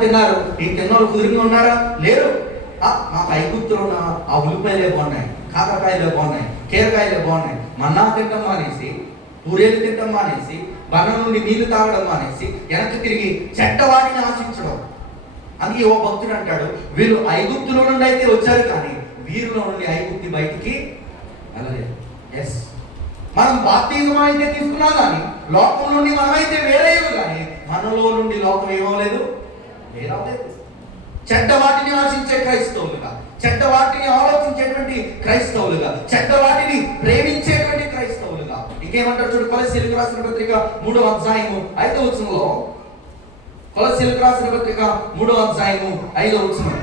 తిన్నారు? ఈ తిన్నోళ్ళు కుదిరిగా ఉన్నారా? లేరు. ఆ, మాకు ఉన్న ఆ ఉల్లిపాయలే బాగున్నాయి కాకరకాయలే బాగున్నాయి కీరకాయలే బాగున్నాయి. మన్నా తింటాం మానేసి పూరేలు తింటాం మానేసి బన నుండి నీళ్ళు తాగడం మానేసి వెనక్కి తిరిగి చెట్టవాడిని ఆశించడం. అందుకే ఓ భక్తుడు అంటాడు వీళ్ళు ఐగుప్తులో నుండి అయితే వచ్చారు కానీ వీరిలో నుండి ఐగుప్తి బయటికి వెళ్ళలేదు. ఎస్ మనం బాప్తిజం అయితే తీసుకున్నా కానీ లోకం నుండి మనమైతే వేరేవి కానీ మనలో నుండి లోకం ఏమవలేదు. వేరవలేదు చెడ్డ వాటిని ఆశించే క్రైస్తవులుగా చెడ్డ వాటిని ఆలోచించేటువంటి క్రైస్తవులుగా చెడ్డ వాటిని ప్రేమించేటువంటి క్రైస్తవులుగా. ఇంకేమంటారు చూడు కొలసీలకు రాసిన పత్రిక మూడో అధ్యాయము ఐదో వచనంలో. కొలసీలకు రాసిన పత్రిక మూడో అధ్యాయము ఐదో వచనం.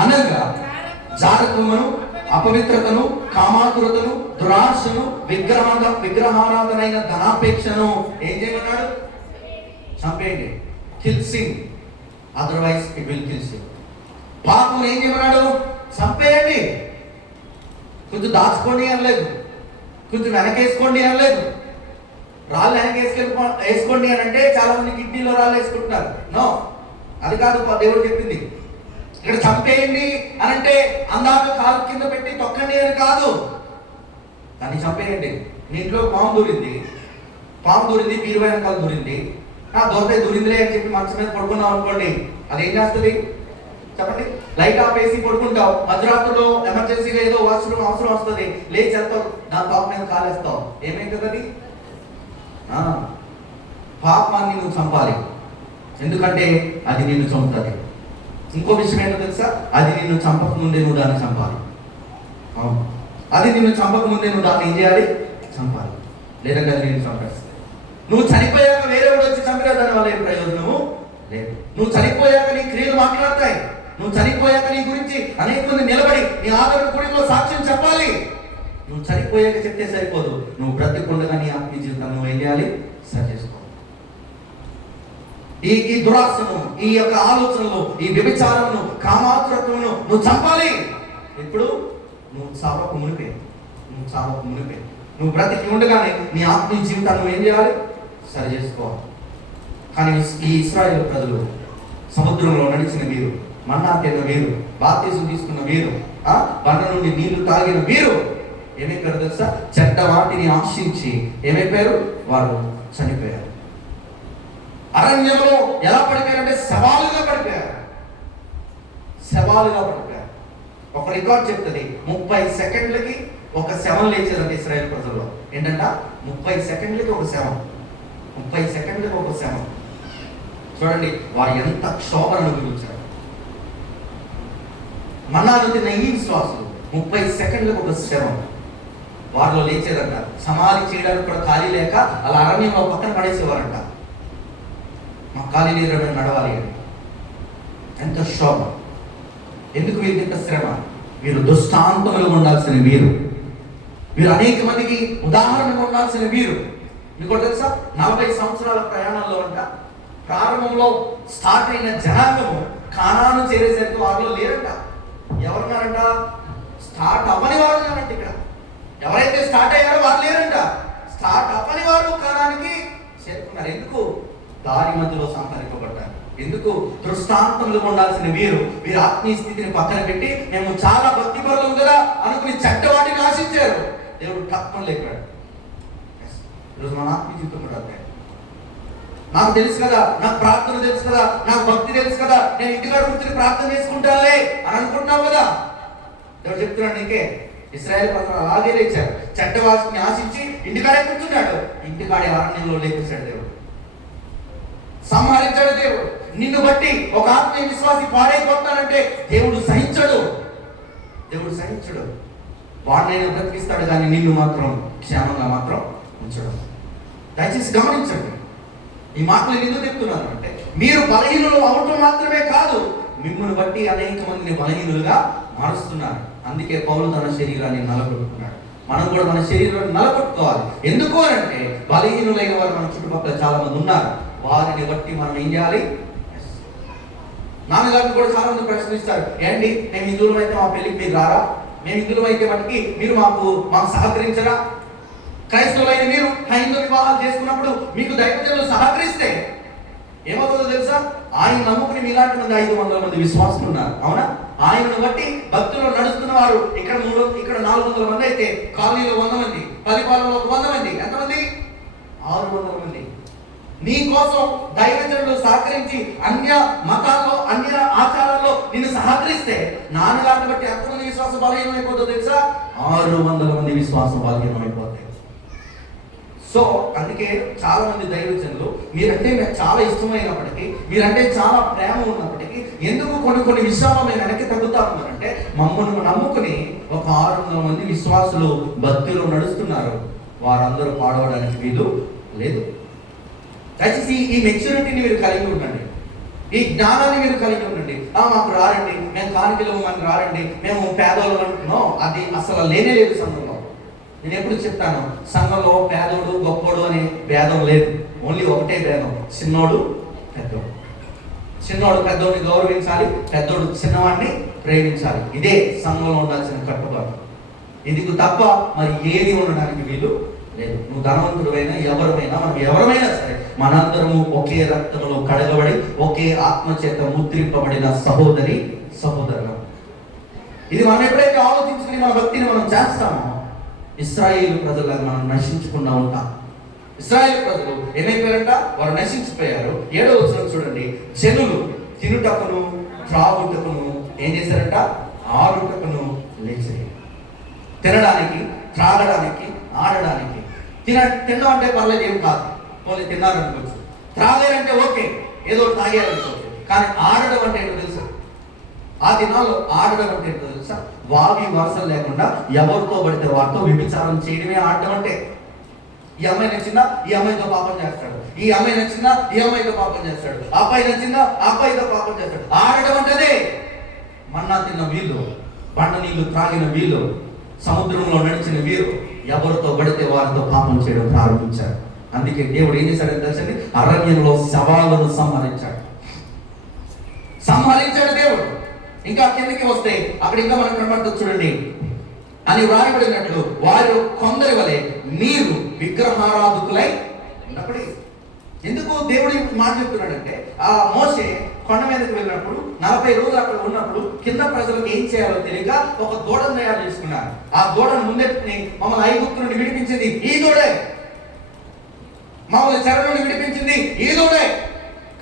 అనగా జారత్వమును అపవిత్రతను కామాతురతను దురాశను విగ్రహాద విగ్రహారాధనైన ధనాపేక్షను ఏం చేయమన్నాడు చంపేయండి. Kill sin otherwise it will kills పాపం ఏం చేయమన్నాడు చంపేయండి. కొంచెం దాచుకోండి అనలేదు కొంచెం వెనకేసుకోండి అనలేదు రాళ్ళు వెనకేసుకెళ్ళి వేసుకోండి అని అంటే చాలా మంది కిడ్నీలో రాళ్ళు వేసుకుంటున్నారు. నో అది కాదు పా- దేవుడు చెప్పింది. ఇక్కడ చంపేయండి అని అంటే అందాక కాలు కింద పెట్టి తొక్కండి అని కాదు. దాన్ని చంపేయండి. మీ ఇంట్లో పాము దూరింది. పాము దూరింది బీరు వెనకాల దూరింది. ఆ దొరతే దూరిందిలే అని చెప్పి మంచం మీద పడుకున్నాం అనుకోండి అది ఏం చేస్తుంది? చెప్పండి. లైట్ ఆఫ్ వేసి పడుకుంటావు. మధ్యరాత్రిలో ఎమర్జెన్సీగా ఏదో వాష్రూమ్ అవసరం వస్తుంది. లేచి వెళ్తావు. దాని పాప మీద కాలేస్తావు. ఏమైతుంది అది? పాపాన్ని నువ్వు చంపాలి. ఎందుకంటే అది నిన్ను చంపుతుంది. ఇంకో విషయం ఏంటో తెలుసా? అది నిన్ను చంపక ముందే నువ్వు దాన్ని చంపాలి. అవును. అది నిన్ను చంపక ముందే నువ్వు దాన్ని ఏం చేయాలి? చంపాలి. లేదంటే అది నేను చంపేస్తుంది. నువ్వు చనిపోయాక వేరే వాడు వచ్చి చంపినా దాని వల్ల ఏం ప్రయోజనము? లేదు. నువ్వు చనిపోయాక నీ క్రియలు మాట్లాడతాయి. నువ్వు చనిపోయాక నీ గురించి అనేక మంది నిలబడి నీ ఆదరణ గుడిలో సాక్ష్యం చెప్పాలి. నువ్వు చనిపోయాక చెప్తే సరిపోదు. నువ్వు బ్రతికుండగా నీ ఆత్మీయ జీవితాన్ని నువ్వు ఏం చేయాలి? సరి చేసుకో ఈ ఈ దురాశను ఈ యొక్క ఆలోచనలు ఈ వ్యభిచారమును కామాతురత్వమును నువ్వు చంపాలి. ఇప్పుడు నువ్వు చావకు మునిపే. నువ్వు చావకు మునిపే. నువ్వు బ్రతికి ఉండగానే నీ ఆత్మీయ జీవితాన్ని నువ్వు ఏం చేయాలి? సరి చేసుకోవాలి. కానీ ఈ ఇస్రాయేల్ ప్రజలు సముద్రంలో నడిచిన వీరు మన్నా తిన్న వీరు బాప్తీసం తీసుకున్న వీరు బండ నుండి నీళ్ళు తాగిన వీరు ఏమైపోయారు తెలుసా? చెడ్డ వాటిని ఆశించి ఏమైపోయారు వారు చనిపోయారు. అరణ్యంలో ఎలా పడిపోయారంటే సవాలుగా పడిపోయారు. సవాలుగా పడిపోయారు. ఒక రికార్డ్ చెప్తుంది. ముప్పై సెకండ్లకి ఒక శవం లేచేదండి ఇస్రాయల్ ప్రజల్లో. ఏంటంట? ముప్పై సెకండ్లకి ఒక శవం. ముప్పై సెకండ్లకి ఒక శవం. చూడండి వారు ఎంత క్షోభను అనుభవించారు. మన్నాను తిన్న ఈ విశ్వాసులు. ముప్పై సెకండ్లకు ఒక శవం. వారిలో లేచేదంట. సమాధి చేయడానికి కూడా ఖాళీ లేక అలా అరణ్యంలో పక్కన పడేసేవారంట. మా కాలి లేదు నడవాలి ఎంత శోభ ఎందుకు వీరికి ఎంత శ్రమ? వీరు దుష్టాంతములు ఉండాల్సిన వీరు. వీరు అనేక మందికి ఉదాహరణగా ఉండాల్సిన వీరు. మీకు తెలుసా? నలభై సంవత్సరాల ప్రయాణంలో అంట ప్రారంభంలో స్టార్ట్ అయిన జనాంగము కానాను చేరేసరికి వారిలో లేరంట. ఎవరున్నారంట? స్టార్ట్ అవ్వని వారు లేరంట ఇక్కడ. ఎవరైతే స్టార్ట్ అయ్యారో వారు లేరంట. స్టార్ట్ అవ్వని వారు కానానికి చేరుకున్నారు. ఎందుకు? దారి మధ్యలో సంతరింపబడ్డారు ఎందుకు? దృష్టాంతములు ఉండాల్సిన వీరు వీరు ఆత్మీయ స్థితిని పక్కన పెట్టి మేము చాలా భక్తి పరులం కదా అనుకుని చెడ్డ వాటిని ఆశించారు దేవుడు తత్వం లేపాడు. ఈరోజు మన ఆత్మీయ జీవితం కూడా అంతే. నాకు తెలుసు కదా నాకు ప్రార్థన తెలుసు కదా నాకు భక్తి తెలుసు కదా నేను ఇంటికాడ కూర్చొని ప్రార్థన చేసుకుంటానులే అని అనుకుంటున్నావు కదా? దేవుడు చెప్తున్నాడు నీకే ఇస్రాయల్ ప్రజలు అలాగే లేచారు. చెడ్డవాసిని ఆశించి ఇంటికాడే కూర్చున్నాడు. ఇంటికాడే అరణ్యంలో లేపించాడు దేవుడు. సంహరించాడు దేవుడు. నిన్ను బట్టి ఒక ఆత్మీయ విశ్వాసి పాడైపోతానంటే దేవుడు సహించడు. దేవుడు సహించడు. వాడినైనా బ్రతికిస్తాడు కానీ నిన్ను మాత్రం క్షేమంగా మాత్రం ఉంచడం. దయచేసి గమనించండి. ఈ మాటలు ఎందుకు చెప్తున్నాను అంటే మీరు బలహీనులు అవటం మాత్రమే కాదు మిమ్మల్ని బట్టి అనేక మందిని బలహీనులుగా మారుస్తున్నారు. అందుకే పౌలు తన శరీరాన్ని నలగొట్టుకున్నాడు మనం కూడా మన శరీరాన్ని నలగొట్టుకోవాలి ఎందుకు అంటే బలహీనులైన వారు మన చుట్టుపక్కల చాలా మంది ఉన్నారు. వారిని బట్టి మనం ఏం చేయాలి? నాన్నగారిని కూడా చాలా మంది ప్రశ్నిస్తారు ఏంటి మేము హిందువులం అయితే మా పెళ్ళికి మీరు రారా? మేము హిందువులం అయితే మటుకి మీరు మాకు మాకు సహకరించరా? క్రైస్తవులైన మీరు హైందవ వివాహాలు చేసుకున్నప్పుడు మీకు దైవజనులు సహకరిస్తే ఏమవుతుందో తెలుసా? ఆయన నమ్ముకుని మీలాంటి మంది ఐదు వందల మంది విశ్వాసులు ఉన్నారు అవునా? ఆయనను బట్టి భక్తులు నడుస్తున్న వారు ఇక్కడ మూడు ఇక్కడ నాలుగు వందల మంది అయితే కాలనీలో వంద మంది పరిపాలనలో వంద మంది ఎంతమంది? ఆరు వందల మంది. నీ కోసం దైవజనులు సహకరించి అన్య మతాల్లో అన్య ఆచారాల్లో నిన్ను సహకరిస్తే నాన్నగారిని బట్టి ఎంతమంది విశ్వాస బలహీనం అయిపోతుందో తెలుసా? ఆరు వందల మంది విశ్వాస బలహీనం అయిపోతాయి. సో అందుకే చాలా మంది దైవజనులు మీరంటే నాకు చాలా ఇష్టమైనప్పటికీ మీరంటే చాలా ప్రేమ ఉన్నప్పటికీ ఎందుకు కొన్ని కొన్ని విషయాలు మేము వెనక్కి తగ్గుతా ఉన్నారంటే మమ్మల్ని నమ్ముకుని ఒక ఆరు వందల మంది విశ్వాసులు భక్తులు నడుస్తున్నారు. వారందరూ పాడవడానికి వీలు లేదు. దయచేసి ఈ మెచ్యూరిటీని మీరు కలిగి ఉండండి. ఈ జ్ఞానాన్ని మీరు కలిగి ఉండండి. మాకు రారండి. మేము కానికలు మనం రారండి. మేము పేదోళ్ళు. అంటున్నాం అది అసలు లేనే లేదు సంఘంలో. నేను ఎప్పుడు చెప్తాను? సంఘంలో పేదోడు గొప్పోడు అనే భేదం లేదు. ఓన్లీ ఒకటే భేదం. చిన్నోడు పెద్దోడు. చిన్నోడు పెద్దోడిని గౌరవించాలి పెద్దోడు చిన్నవాడిని ప్రేమించాలి. ఇదే సంఘంలో ఉండాల్సిన కట్టుబాటు. ఇది తప్ప మరి ఏది ఉండడానికి వీలు లేదు. నువ్వు ధనవంతుడైనా ఎవరిమైనా మనం ఎవరమైనా సరే మనందరము ఒకే రక్తంలో కడగబడి ఒకే ఆత్మ చేత ముద్రింపబడిన సహోదరి సహోదరు ఇది మనం ఎప్పుడైతే ఆలోచించుకుని మన భక్తిని మనం చేస్తామో ఇస్రాయేల్ ప్రజలను మనం నశించకుండా ఉంటాం. ఇస్రాయేల్ ప్రజలు ఏమైపోయారంట? వారు నశించిపోయారు. ఏడో వచ్చిన చూడండి. జనులు తినుటకును త్రాగుటకును ఏం చేశారంట? ఆరుటకును లేచి తినడానికి త్రాగడానికి ఆడడానికి. తిన తినడం అంటే పర్లేదు ఏం కాదు. పోనీ తిన్నారనుకోవచ్చు. త్రాగారంటే ఓకే ఏదో తాగారనుకోవచ్చు కానీ ఆడడం అంటే ఏంటో తెలుసా? ఆ దినాల్లో ఆడడం అంటే ఏంటో తెలుసా? వావి వరుసలు లేకుండా ఎవరితో పడితే వారితో వ్యభిచారం చేయడమే ఆడడం అంటే. ఈ అమ్మాయి నచ్చిందా? ఈ అమ్మాయితో పాపం చేస్తాడు. ఈ అమ్మాయి నచ్చిందా? ఈ అమ్మాయితో పాపం చేస్తాడు. అబ్బాయి నచ్చిందా? అబ్బాయితో పాపం చేస్తాడు. ఆడడం అంటేదే మన్నా తిన్న వీళ్ళు బండ నీళ్ళు త్రాగిన వీళ్ళు సముద్రంలో నడిచిన వీరు ఎవరితో పడితే వారితో పాపం చేయడం ప్రారంభించారు. అందుకే దేవుడు ఏం చేశాడని తెలుసండి అరణ్యంలో శవాలను సంహరించాడు. సంహరించాడు దేవుడు. ఇంకా కిందకి వస్తే అక్కడ ఇంకా మనకు కనబడుతుంది చూడండి. అని వ్రాయబడినట్లు వారు కొందరి వలె మీరు విగ్రహారాధకులై ఉన్నప్పుడు ఎందుకు దేవుడు మాట చెప్తున్నాడంటే ఆ మోసే కొండ మీదకి వెళ్ళినప్పుడు నలభై రోజులు అక్కడ ఉన్నప్పుడు కింద ప్రజలకు ఏం చేయాలో తెలియక ఒక దూడను తయారు చేసుకున్నారు ఆ దూడను ముందెట్టుకుని మమ్మల్ని ఐగుప్తు నుండి విడిపించింది ఈ దూడే. మమ్మల్ని చెర నుండి విడిపించింది ఈ దూడే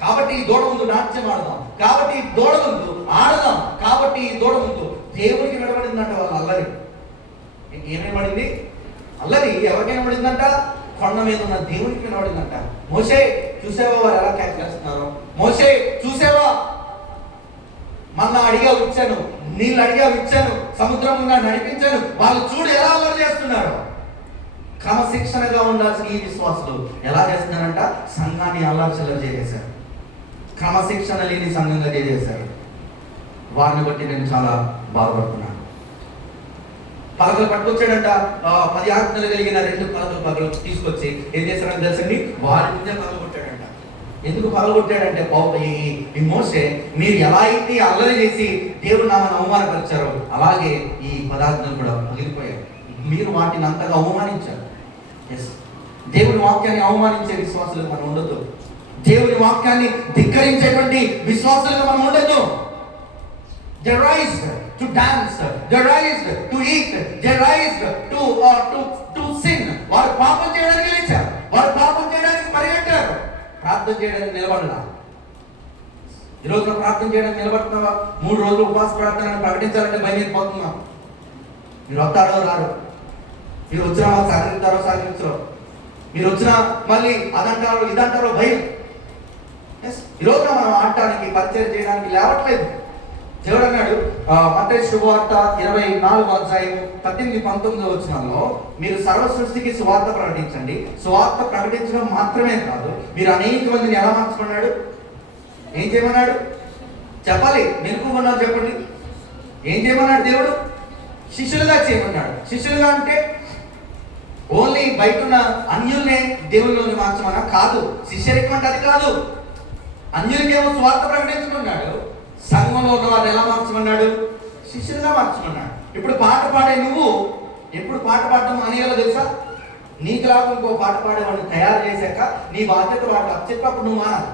కాబట్టి ఈ దూడ ముందు నాట్యం ఆడదాం. కాబట్టి ఈ దూడ ముందు ఆడదాం. కాబట్టి ఈ దూడ ముందు దేవుడికి వినబడిందంట వాళ్ళ అల్లరి. ఏమేమడింది అల్లరి ఎవరికైనా పడిందంట? కొండ మీద ఉన్న దేవునికి వినబడిందంట. మోసే చూసేవా వారు ఎలా కేకలేస్తున్నారు మోసే చూసేవా? మళ్ళా అడిగా వచ్చాను నీళ్ళు అడిగా ఇచ్చాను. సముద్రం నడిపించాను. వాళ్ళు చూడు ఎలా అల్లరి చేస్తున్నారు. క్రమశిక్షణగా ఉండాల్సిన ఈ విశ్వాసులు ఎలా చేస్తున్నారంట సంఘాన్ని అల్లర్చలు చేసేశారు క్రమశిక్షణ లేని సంఘంగా చేసేశారు వారిని బట్టి నేను చాలా బాధపడుతున్నాను. పలకలు పట్టుకొచ్చాడంట. పది ఆజ్ఞలు కలిగిన రెండు పలకలు పగలు తీసుకొచ్చి ఏం చేశాడని తెలుసండి? వారి ముందే పగలగొట్టాడంట ఎందుకు పగలగొట్టాడంటే పాప ఈ మోసే మీరు ఎలా అయితే అల్లరి చేసి దేవుడు నామని అవమానపరిచారో అలాగే ఈ పదార్థాలు కూడా పగిలిపోయారు మీరు వాటిని అంతగా అవమానించారు. దేవుని వాక్యాన్ని అవమానించే విశ్వాసులుగా మనం ఉండొద్దు. దేవుని వాక్యాన్ని ధిక్కరించేటువంటి విశ్వాసులుగా మనం ఉండొద్దు. They raised to dance, they raised to eat, they raised to uh, to to sin. వారు పాపం చేయడానికి లేచారు. వారు పాపం చేయడానికి పరిగెట్టారు. ప్రార్థన చేయడానికి నిలబడలా. ఈ రోజున ప్రార్థన చేయడానికి నిలబడుతున్నావా మూడు రోజులు ఉపవాస ప్రార్థన ప్రకటించాలంటే భయమైపోతున్నాం మీరు వస్తారో రారు? మీరు వచ్చినా వాళ్ళు సహకరిస్తారో సహకరించరు మీరు వచ్చిన మళ్ళీ అదంటారో ఇదంటారో భయం. ఈరోజు ఈ మనం ఆడటానికి పరిచయం చేయడానికి లేవట్లేదు. దేవుడు అన్నాడు మత శుభవార్త ఇరవై నాలుగు అధ్యాయం పద్దెనిమిది పంతొమ్మిది వచ్చినాల్లో మీరు సర్వ సృష్టికి సువార్త ప్రకటించండి. సువార్త ప్రకటించడం మాత్రమే కాదు మీరు అనేక మందిని ఎలా మార్చుకున్నాడు? ఏం చేయమన్నాడు? చెప్పాలి మెలుకుమన్నారు చెప్పండి. ఏం చేయమన్నాడు దేవుడు? శిష్యులుగా చేయమన్నాడు. శిష్యులుగా అంటే ఓన్లీ బయట ఉన్న అన్యుల్నే దేవుల్లోని మార్చమన కాదు. శిష్యరికం అంటే అది కాదు. అన్యులకేమో స్వార్థ ప్రకటించుకున్నాడు సంఘంలో ఉన్న వారిని ఎలా మార్చమన్నాడు? శిష్యులుగా మార్చమన్నాడు. ఇప్పుడు పాట పాడే నువ్వు ఎప్పుడు పాట పాడటం అనేయాలో తెలుసా? నీకులాగా ఇంకో పాట పాడేవాడిని తయారు చేశాక నీ బాధ్యత వాడికి అప్పచెప్పప్పుడు నువ్వు మానాలి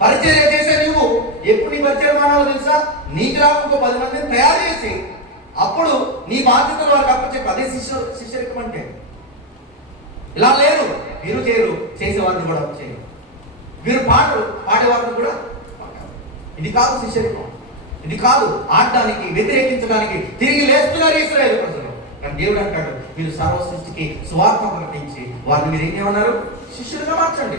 పరిచర్య చేసే నువ్వు. ఎప్పుడు నీ పరిచయం మానాలో తెలుసా? నీకులాగా ఇంకో పది మందిని తయారు చేసి అప్పుడు నీ బాధ్యతను వారికి అప్పచెప్పి అదే శిష్యు శిష్యరికం అంటే. ఇలా లేరు. వీరు చేయరు. చేసేవారిని కూడా చేయరు. వీరు పాటలు పాడేవారిని కూడా ఇది కాదు శిష్యరికం. ఇది కాదు ఆడడానికి వ్యతిరేకించడానికి తిరిగి లేస్తున్నారు ఇస్రాయేల్ ప్రజలు. కానీ దేవుడు అంటాడు మీరు సర్వ సృష్టికి స్వార్థ ప్రకటించి వారిని మీరు ఏం చేయమన్నారు? శిష్యులుగా మార్చండి.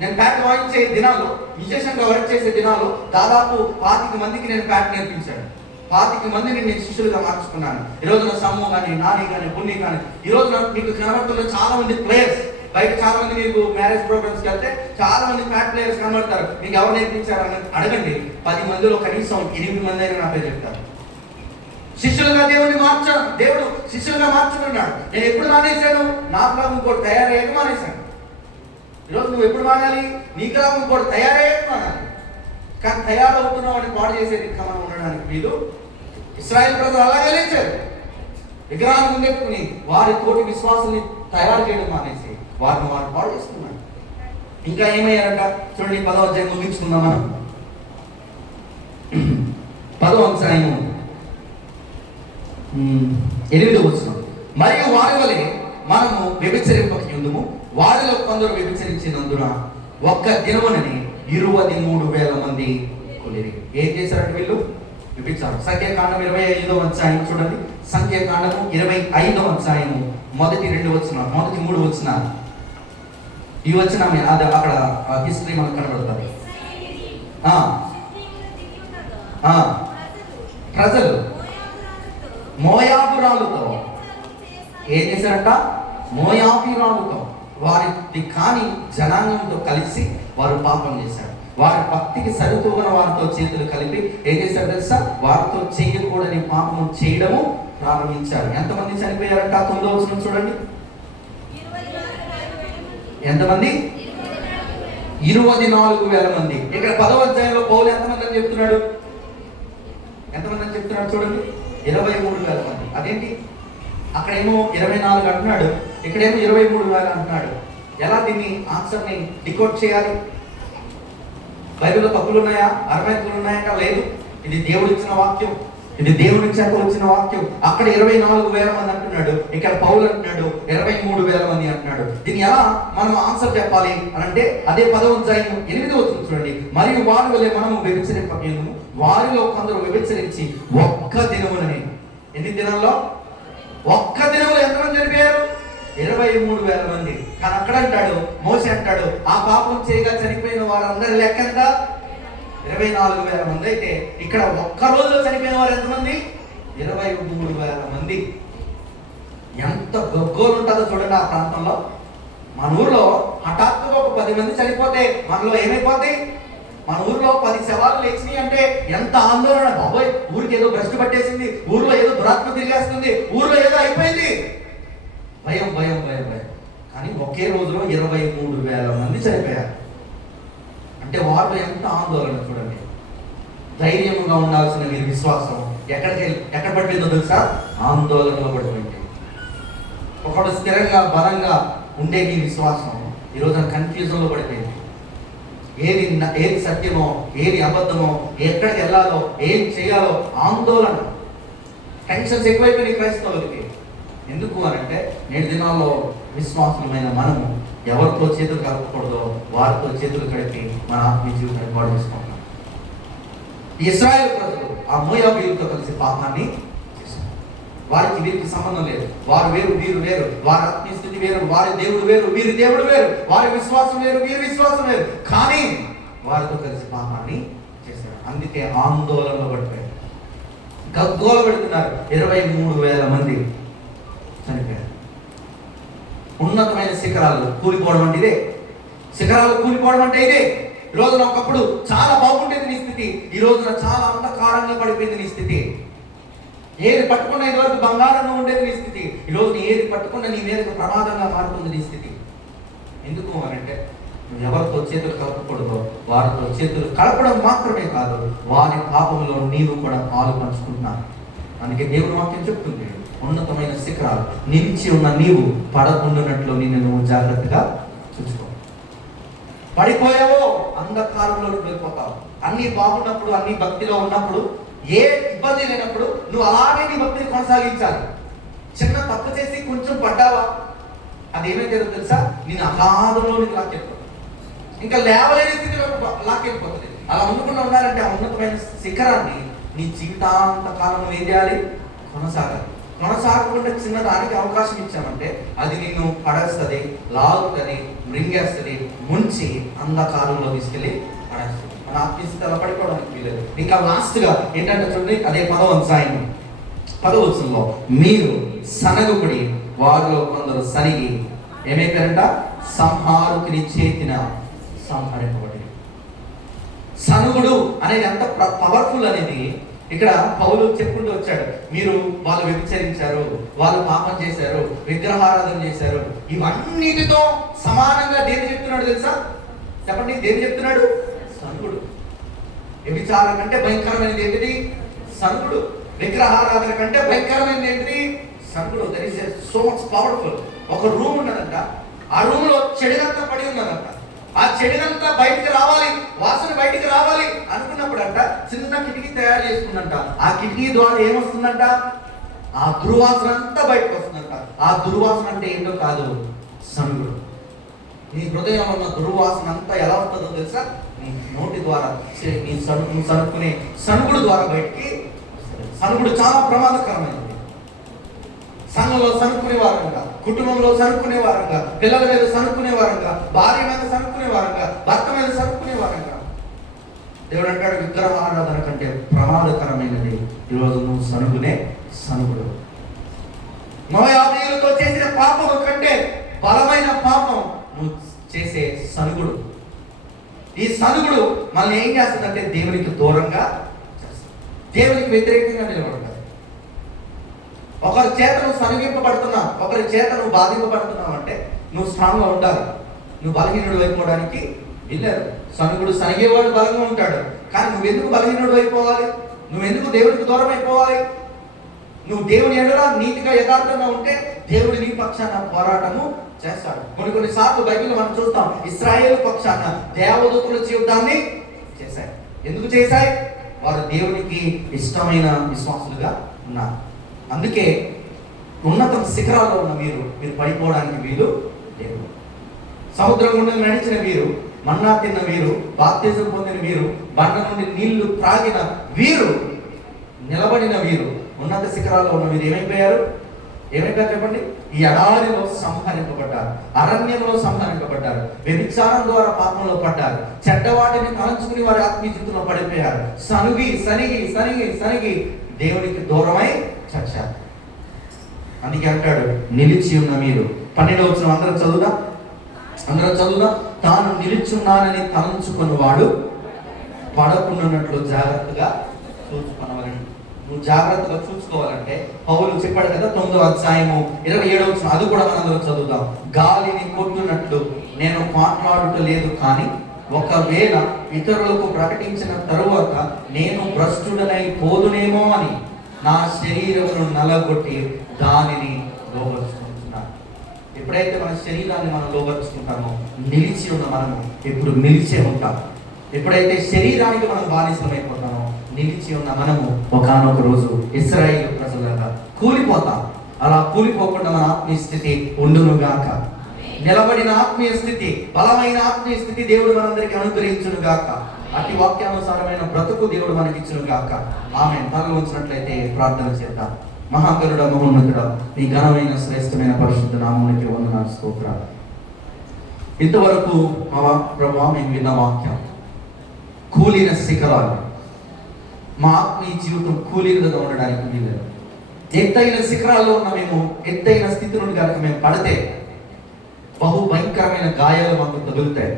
నేను ప్యాట్ వాయించే దినాల్లో విశేషంగా వర్క్ చేసే దినాల్లో దాదాపు పాతిక మందికి నేను ప్యాట్ నేర్పించాను. పాతిక మందిని నేను శిష్యులుగా మార్చుకున్నాను. ఈ రోజున సమ్ము కానీ నాని కానీ పుణ్య కానీ ఈ రోజున మీకు కనబడుతున్న చాలా మంది ప్లేయర్స్ బయట చాలా మంది మీకు మ్యారేజ్ ప్రోగ్రామ్స్కి వెళ్తే చాలా మంది ఫ్యాట్ ప్లేయర్స్ కనబడతారు. మీకు ఎవరు నేర్పించారు అని అడగండి. పది మందిలో కనీసం ఎనిమిది మంది అయినా నా పేరు చెప్తారు. శిష్యులుగా దేవుడిని మార్చాను దేవుడు శిష్యులుగా మార్చుకున్నాడు. నేను ఎప్పుడు మానేశాను? నాకు ఇంకోటి తయారయ్యాక మానేశాను. ఈరోజు నువ్వు ఎప్పుడు మానాలి? నీకులా ఇంకోటి తయారయ్యాక మానాలి. కానీ తయారవుతున్నావు పాడు చేసేది ఇంకా ఉండడానికి వీలు ఇస్రాయల్ ప్రజలు అలాగే లేచారు విగ్రహాన్ని ముందెట్టుకుని వారి తోటి విశ్వాసాన్ని తయారు చేయడం మానేసి వారిని వారు పాడు చేసుకున్నాడు ఇంకా ఏమయ్యారంట? చూడండి పదవ అధ్యాయం ముగించుకుందాం మనం. పదవ అంశాయము. ఎనిమిది వచ్చిన మరియు వారి వలె మనము వ్యభిచరింపక ఎందుము? వారిలో కొందరు వ్యభిచరించినందున ఒక్క దినమునని ఇరవై మూడు వేల మంది కొలిరి ఏం చేశారంటే వీళ్ళు? చూపించారు. సంఖ్యాకాండం ఇరవై ఐదో అధ్యాయం చూడండి. సంఖ్యాకాండము ఇరవై ఐదో అధ్యాయము. మొదటి రెండు వచ్చిన మొదటి మూడు వచ్చిన ఈ వచ్చిన అది అక్కడ హిస్టరీ మనకు కనబడుతుంది. ప్రజలు మోయాబురాలతో ఏం చేశారంట? మోయాబురాలతో వారి కాని జనాంగంతో కలిసి వారు పాపం చేశారు. వారి భక్తికి సరితూగిన వారితో చేతులు కలిపి ఏం చేశారు తెలుసా? వారితో చేయకూడని పాపం చేయడము ప్రారంభించారు. ఎంతమంది చనిపోయారంట తొమ్మిదో వచ్చిన చూడండి. ఎంతమంది? ఇరవై నాలుగు వేల మంది. ఇక్కడ పదవ అధ్యాయంలో పౌలు ఎంతమంది అని చెప్తున్నాడు? ఎంతమంది అని చెప్తున్నాడు చూడండి. ఇరవై మూడు వేల మంది. అదేంటి? అక్కడేమో ఇరవై నాలుగు అంటున్నాడు ఇక్కడేమో ఇరవై మూడు వేలు అంటున్నాడు. ఎలా దీన్ని ఆన్సర్ని డికోడ్ చేయాలి? బైబిల్లో తప్పులు ఉన్నాయా? అరవైతులు ఉన్నాయా లేదు. ఇది దేవుడు ఇచ్చిన వాక్యం. ఇది దేవుడి చేత వచ్చిన వాక్యం. అక్కడ ఇరవై నాలుగు వేల మంది అంటున్నాడు ఇక్కడ పౌలు అంటున్నాడు ఇరవై మూడు వేల మంది అంటున్నాడు. దీన్ని ఎలా మనం ఆన్సర్ చెప్పాలి అని అంటే అదే పదవ అధ్యాయం ఎనిమిది వచ్చింది చూడండి. మరియు వారి వల్లే మనము వ్యభిచరింపకేము వారిలో కొందరు వ్యభిచరించి ఒక్క దినమునని. ఎన్ని దినాల్లో? ఒక్క దినములు ఎంతమంది చనిపోయారు? ఇరవై మూడు వేల మంది. కానీ అక్కడ అంటాడు మోసి అంటాడు ఆ పాపం చేయగా చనిపోయిన వారందరి లెక్క ఎంత? ఇరవై నాలుగు వేల మంది. అయితే ఇక్కడ ఒక్క రోజులో చనిపోయిన వారు ఎంతమంది? ఇరవై మూడు వేల మంది. ఎంత గొగ్గోలు ఉంటుందో చూడండి ఆ ప్రాంతంలో. మన ఊర్లో హఠాత్తుగా ఒక పది మంది చనిపోతే మనలో ఏమైపోతాయి మన ఊర్లో పది శవాలు లేచినాయి అంటే ఎంత ఆందోళన? బాబోయ్ ఊరికి ఏదో భ్రష్టు పట్టేసింది ఊర్లో ఏదో దురాత్మ తిరిగేస్తుంది ఊర్లో ఏదో అయిపోయింది. భయం భయం భయం భయం. కానీ ఒకే రోజులో ఇరవై మూడు వేల మంది చనిపోయారు. అంటే వారు ఎంత ఆందోళన చూడండి. ధైర్యంగా ఉండాల్సిన మీ విశ్వాసం ఎక్కడికి ఎక్కడ పట్టిందో తెలుసా? ఆందోళనలో పడిపోయింది. ఒకడు స్థిరంగా బలంగా ఉండే మీ విశ్వాసం ఈరోజు కన్ఫ్యూజన్లో పడిపోయింది. ఏది ఏది సత్యమో ఏది అబద్ధమో ఎక్కడికి వెళ్ళాలో ఏం చేయాలో ఆందోళన. టెన్షన్స్ ఎక్కువైపోయినాయి క్రైస్తవులకి. ఎందుకు అని అంటే నేటి దినాల్లో విశ్వాసమైన మనము ఎవరితో చేతులు కలపకూడదో వారితో చేతులు కడిపి మన ఆత్మీయ జీవితాన్ని పాడు చేసుకుంటున్నాం. ఇస్రాయల్ ప్రజలు ఆ మోయాబీలతో కలిసి పాపాన్ని వారికి వీరికి సంబంధం లేదు. వారు వేరు వీరు వేరు. వారి ఆత్మీయస్థితి వేరు వారి దేవుడు వేరు వీరి దేవుడు వేరు. వారి విశ్వాసం వేరు వీరి విశ్వాసం వేరు. కానీ వారితో కలిసి పాపాన్ని చేశారు. అందుకే ఆందోళనలో పడిపోయారు. గగ్గోలు పెడుతున్నారు. ఇరవై మూడు వేల మంది చనిపోయారు. ఉన్నతమైన శిఖరాలు కూలిపోవడం అంటే ఇదే. శిఖరాలు కూలిపోవడం అంటే ఇదే. ఈ రోజున ఒకప్పుడు చాలా బాగుండేది నీ స్థితి. ఈ రోజున చాలా అంధకారంగా పడిపోయింది నీ స్థితి. ఏది పట్టుకున్న ఇదివరకు బంగారంగా ఉండేది నీ స్థితి. ఈరోజు ఏది పట్టుకున్న నీ మీదకు ప్రమాదంగా మారుతుంది నీ స్థితి. ఎందుకు అని అంటే నువ్వు ఎవరితో చేతులు కలపకూడదో వారితో చేతులు కలపడం మాత్రమే కాదు వారి పాపంలో నీవు కూడా పాలు పంచుకుంటున్నావు. అందుకే దేవుడు వాక్యం చెప్తుంది ఉన్నతమైన శిఖరాలు నిలిచి ఉన్న నీవు పడకుండానట్లు నిన్ను నువ్వు జాగ్రత్తగా చూసుకో. పడిపోయావో అంధకారంలో వెళ్ళిపోతావు. అన్నీ బాగున్నప్పుడు అన్ని భక్తిలో ఉన్నప్పుడు ఏ ఇబ్బంది లేనప్పుడు నువ్వు అలానే నీ భక్తిని కొనసాగించాలి. చిన్న తప్పు చేసి కొంచెం పడ్డావా? అది తెలుసా? నేను అగాధంలోనికి లాక్కెళ్ళిపోతాను ఇంకా లేవలేని స్థితిలో లాక్కెళ్ళిపోతుంది అలా ఉండకుండా ఉండాలంటే ఆ ఉన్నతమైన శిఖరాన్ని నీ జీవితాంత కాలం ఏం చేయాలి? కొనసాగాలి. కొనసాగకుండా చిన్నదానికి అవకాశం ఇచ్చామంటే అది నిన్ను పడేస్తుంది లాగుతుంది మృంగేస్తుంది ముంచి అంధకారంలో తీసుకెళ్ళి పడేస్తుంది మన ఆత్మీయస్థితి అలా పడిపోవడానికి వీలేదు. ఇంకా లాస్ట్గా ఏంటంటే చూడండి అదే పదవ అధ్యాయం పదవచనంలో మీరు సనగుకుడి వారిలో కొందరు సనిగి ఏమైపోయారంట? సంహారుకుని చేతిన సంహరింపబడి. సనుగుడు అనేది ఎంత పవర్ఫుల్ అనేది ఇక్కడ పౌలు చెప్పుకుంటూ వచ్చాడు. మీరు వాళ్ళు వ్యభిచరించారు వాళ్ళు పాపం చేశారు విగ్రహారాధన చేశారు ఇవన్నిటితో సమానంగా దేని చెప్తున్నాడు తెలుసా? చెప్పండి దేని చెప్తున్నాడు? వ్యభిచారం కంటే భయంకరమైనది ఏంటిది? సంగుడు. విగ్రహారాధన కంటే భయంకరమైనది ఏంటిది? సంగుడు. There is so much powerful ఒక రూమ్ ఉన్నదంట. ఆ రూమ్లో చెడుగంతా పడి ఉన్నదంట. ఆ చెడుగంతా బయటికి రావాలి. వాసన బయటికి రావాలి అనుకున్నప్పుడు అంట చిన్న కిటికీ తయారు చేసుకుందంట. ఆ కిటికీ ద్వారా ఏమొస్తుందంట? ఆ దుర్వాసన అంతా బయటకు వస్తుందంట. ఆ దుర్వాసన అంటే ఏంటో కాదు. సంగుడు. నీ హృదయంలో ఉన్న దుర్వాసన అంతా ఎలా వస్తుందో తెలుసా? నీ నోటి ద్వారా నీ సను నువ్వు సనుక్కునే సనుగుడు ద్వారా బయటికి సనుగుడు చాలా ప్రమాదకరమైనది. సంఘంలో సనుకునే వారంగా కుటుంబంలో సనుకునే వారంగా పిల్లల మీద సనుకునే వారంగా భార్య మీద సనుకునే వారంగా భర్త మీద సనుకునే వారంగా దేవుడు అంటాడు విగ్రహ ఆరాధన కంటే ప్రమాదకరమైనది ఈరోజు నువ్వు సనుగునే సనుగుడు. మోయాబీయులతో చేసిన పాపం కంటే బలమైన పాపం నువ్వు చేసే సనుగుడు. ఈ సనుగుడు మనల్ని ఏం చేస్తుందంటే దేవునికి దూరంగా చేస్తుంది. దేవునికి వ్యతిరేకంగా నిలబడతారు ఒకరి చేత నువ్వు సనుగింపబడుతున్నావు ఒకరి చేత నువ్వు బాధింపబడుతున్నావు అంటే నువ్వు స్ట్రాంగ్గా ఉండాలి. నువ్వు బలహీనుడు అయిపోవడానికి వెళ్ళారు సనుగుడు సనిగేవాడు బలంగా ఉంటాడు. కానీ నువ్వెందుకు బలహీనుడు అయిపోవాలి నువ్వెందుకు దేవుడికి దూరం అయిపోవాలి నువ్వు దేవుని ఎడల నీతిగా యథార్థంగా ఉంటే దేవుడి నీ పక్షాన పోరాటము చేస్తాడు. కొన్ని కొన్ని సార్లు బైబిల్ మనం చూస్తాం ఇస్రాయేల్ పక్షాన దేవదూతుల జీవితాన్ని చేశాయి. ఎందుకు చేశాయి? వారు దేవునికి ఇష్టమైన విశ్వాసులుగా ఉన్నారు. అందుకే ఉన్నత శిఖరాల్లో ఉన్న మీరు మీరు పడిపోవడానికి వీలు లేదు. సముద్రం గుండా నడిచిన వీరు మన్నా తిన్న వీరు బాప్తిజం పొందిన వీరు బండ నుండి నీళ్ళు త్రాగిన వీరు నిలబడిన వీరు ఉన్నత శిఖరాల్లో ఉన్న మీరు ఏమైపోయారు? ఏమైపోయారు చెప్పండి? ఈ ఎడారిలో సంహరింపబడ్డారు. అరణ్యంలో సంహరింపబడ్డారు. వ్యభిచారం ద్వారా పాపంలో పడ్డారు. చెడ్డవాటిని తలంచుకుని వారి ఆత్మీయ జీవితంలో పడిపోయారు. సనుగి సనిగి సనిగి సనిగి. దేవునికి దూరమై చచ్చారు. అందుకే అంటాడు నిలిచి ఉన్న మీరు. పన్నెండవ వచ్చిన అందరం చదువుదా. అందరం చదువుదా. తాను నిలుచున్నానని తలంచుకున్న వాడు పడకుండాన్నట్లు జాగ్రత్తగా చూసుకునవలని. నువ్వు జాగ్రత్తగా చూసుకోవాలంటే పౌలు చెప్పాడు కదా తొమ్మిదో అధ్యాయము ఇరవై ఏడవ అది కూడా మనందరం చదువుదాం. గాలిని కొట్టునట్లు నేను మాట్లాడుట లేదు కానీ ఒకవేళ ఇతరులకు ప్రకటించిన తరువాత నేను భ్రష్టుడనై పోదునేమో అని నా శరీరమును నలగొట్టి దానిని లోపరుచుకుంటున్నాను ఎప్పుడైతే మన శరీరాన్ని మనం లోపరుచుకుంటామో నిలిచి ఉన్న మనము ఎప్పుడు నిలిచే ఉంటాం. ఎప్పుడైతే శరీరానికి మనం బానిసమైపోతామో నిలిచి ఉన్న మనము ఒకానొక రోజు ఇస్రాయేల్ ప్రజలుగా కూలిపోతాం. అలా కూలిపోకుండా మన ఆత్మీయ స్థితి ఉండునుగాక. నిలబడిన ఆత్మీయ స్థితి బలమైన ఆత్మీయ స్థితి దేవుడు మనందరికీ అనుగ్రహించును గాక అట్టి వాక్యానుసారమైన బ్రతుకు దేవుడు మనకి ఇచ్చును గాక ఆమె తలలో ఉంచినట్లయితే ప్రార్థన చేద్దాం. మహాగరుడ మహోన్నతుడ నీ ఘనమైన శ్రేష్టమైన పరిశుద్ధ నామానికి వందనాలు స్తోత్రాలు. ఇంతవరకు మా ప్రభా మేము విన్న వాక్యం. కూలిన శిఖరాలు. మా ఆత్మీయ జీవితం కూలీలుగా ఉండడానికి వీలేదు ఎత్తైన శిఖరాల్లో ఉన్న మేము ఎత్తైన స్థితి నుండి కనుక మేము పడితే బహు భయంకరమైన గాయాలు మాకు తగులుతాయి.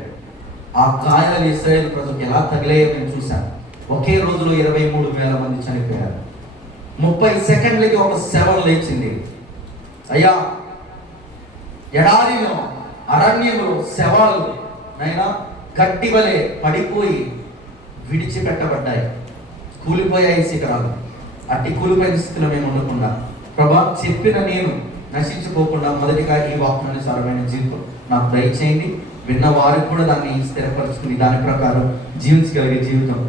ఆ గాయాలు ఇస్రాయేల్ ప్రజలకు ఎలా తగిలాయో మేము చూసాం ఒకే రోజులో ఇరవై మూడు వేల మంది చనిపోయారు. ముప్పై సెకండ్లకి ఒక శవం లేచింది. అయ్యా ఎడారిలో అరణ్యంలో శవాలు నైనా గట్టి వలె పడిపోయి విడిచిపెట్టబడ్డాయి. కూలిపోయాయి శిఖరాలు అట్టి కూలిపోయిన స్థితిలో మేము ఉండకుండా ప్రభా చెప్పిన నేను నశించుకోకుండా మొదటిగా ఈ వాక్యానుసారమైన జీవితం నాకు దయచేయండి. విన్న వారికి కూడా దాన్ని స్థిరపరచుకుని దాని ప్రకారం జీవించగలిగే జీవితం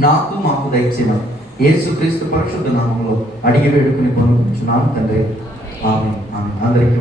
నాకు మాకు దయచేయమని ఏసుక్రీస్తు పరిశుద్ధ నామంలో అడిగి వేడుకుని పొందుకుంటున్నాను తండ్రి. ఆమె ఆమె అందరికీ